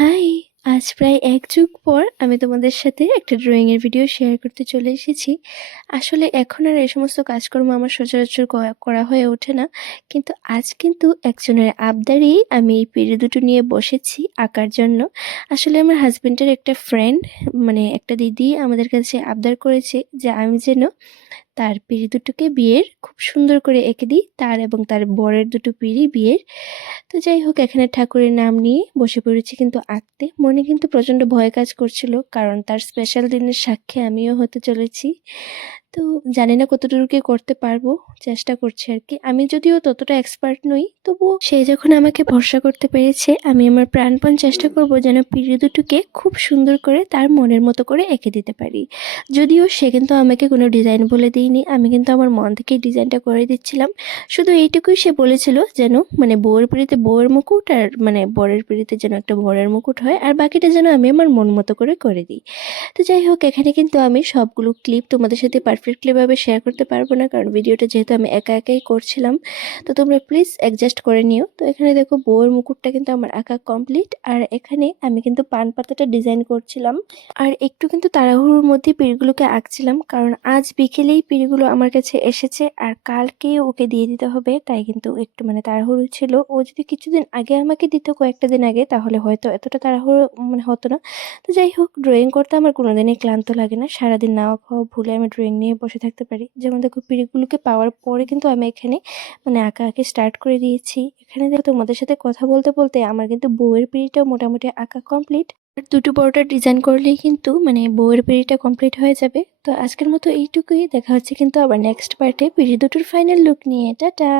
High! আজ প্রায় ১ যুগ পর আমি তোমাদের সাথে একটা ড্রয়িং এর ভিডিও শেয়ার করতে চলে এসেছি। আসলে এখন আর এই সমস্ত কাজকর্ম আমার সচরাচর করা হয়ে ওঠে না। কিন্তু আজ কিন্তু একজনের আবদারেই আমি এই পিঁড়ি দুটো নিয়ে বসেছি আঁকার জন্য। আসলে আমার হাসব্যান্ডের একটা ফ্রেন্ড মানে একটা দিদি আমাদের কাছে আবদার করেছে যে আমি যেন তার পিঁড়ি দুটোকে বিয়ের খুব সুন্দর করে এঁকে দিই, তার এবং তার বরের দুটো পিঁড়ি বিয়ের। তো যাই হোক এখানে ঠাকুরের নাম নিয়ে বসে পড়েছি কিন্তু আঁকতে। মনে কিন্তু প্রচণ্ড ভয় কাজ করছিল, কারণ তার স্পেশাল দিনের সাক্ষী আমিও হতে চলেছি। তো জানি না কতটুকু কি করতে পারবো, চেষ্টা করছি আরকি। আমি যদিও ততটা এক্সপার্ট নই, তবুও সে যখন আমাকে ভরসা করতে পেরেছে, আমি আমার প্রাণপণ চেষ্টা করব যেন পিঁড়ি দুটোকে খুব সুন্দর করে তার মনের মতো করে এঁকে দিতে পারি। যদিও সে কিন্তু আমাকে কোনো ডিজাইন বলে দেয়নি, আমি কিন্তু আমার মন থেকেই ডিজাইনটা করে দিচ্ছিলাম। শুধু এইটুকুই সে বলেছিল যেন মানে বউয়ের পিঁড়িতে বউয়ের মুকুট আর মানে বরের পিঁড়িতে যেন একটা বরের মুকুট হয়, আর বাকিটা যেন আমি আমার মন মতো করে দিই। তো যাই হোক এখানে কিন্তু আমি সবগুলো ক্লিপ তোমাদের সাথে পারফেক্টলি ভাবে শেয়ার করতে পারবো না, কারণ ভিডিওটা যেহেতু আমি একা একাই করছিলাম। তো তোমরা প্লিজ অ্যাডজাস্ট করে নিও। তো এখানে দেখো বউয়ের মুকুটটা কিন্তু আমার আঁকা কমপ্লিট, আর এখানে আমি কিন্তু পান পাতাটা ডিজাইন করছিলাম। আর একটু কিন্তু তাড়াহুড়োর মধ্যে পিঁড়িগুলোকে আঁকছিলাম, কারণ আজ বিকেলেই পিঁড়িগুলো আমার কাছে এসেছে আর কালকেই ওকে দিয়ে দিতে হবে, তাই কিন্তু একটু মানে তাড়াহুড়ো ছিল। ও যদি কিছুদিন আগে আমাকে দিত, কয়েকটা দিন আগে, তাহলে হয়তো এতটা তাড়াহুড়ো মানে হতো না। তো যাই হোক ড্রয়িং করতে আমার কোনোদিনই ক্লান্ত লাগে না। সারাদিন নাওয়া খাওয়া ভুলে আমি ড্রয়িং নিয়ে বসে থাকতে পারি। যেমন দেখো পিঁড়িগুলোকে পাওয়ার পরে কিন্তু আমি এখানে মানে আঁকাআঁকি স্টার্ট করে দিয়েছি। এখানে দেখো তোমাদের সাথে কথা বলতে বলতে আমার কিন্তু বউয়ের পিঁড়িটাও মোটামুটি আঁকা কমপ্লিট। আর দুটো বর্ডার ডিজাইন করলেই কিন্তু মানে বউয়ের পিঁড়িটা কমপ্লিট হয়ে যাবে। তো আজকের মতো এইটুকুই। দেখা হচ্ছে কিন্তু আবার নেক্সট পার্টে পিঁড়ি দুটোর ফাইনাল লুক নিয়ে। টাটা!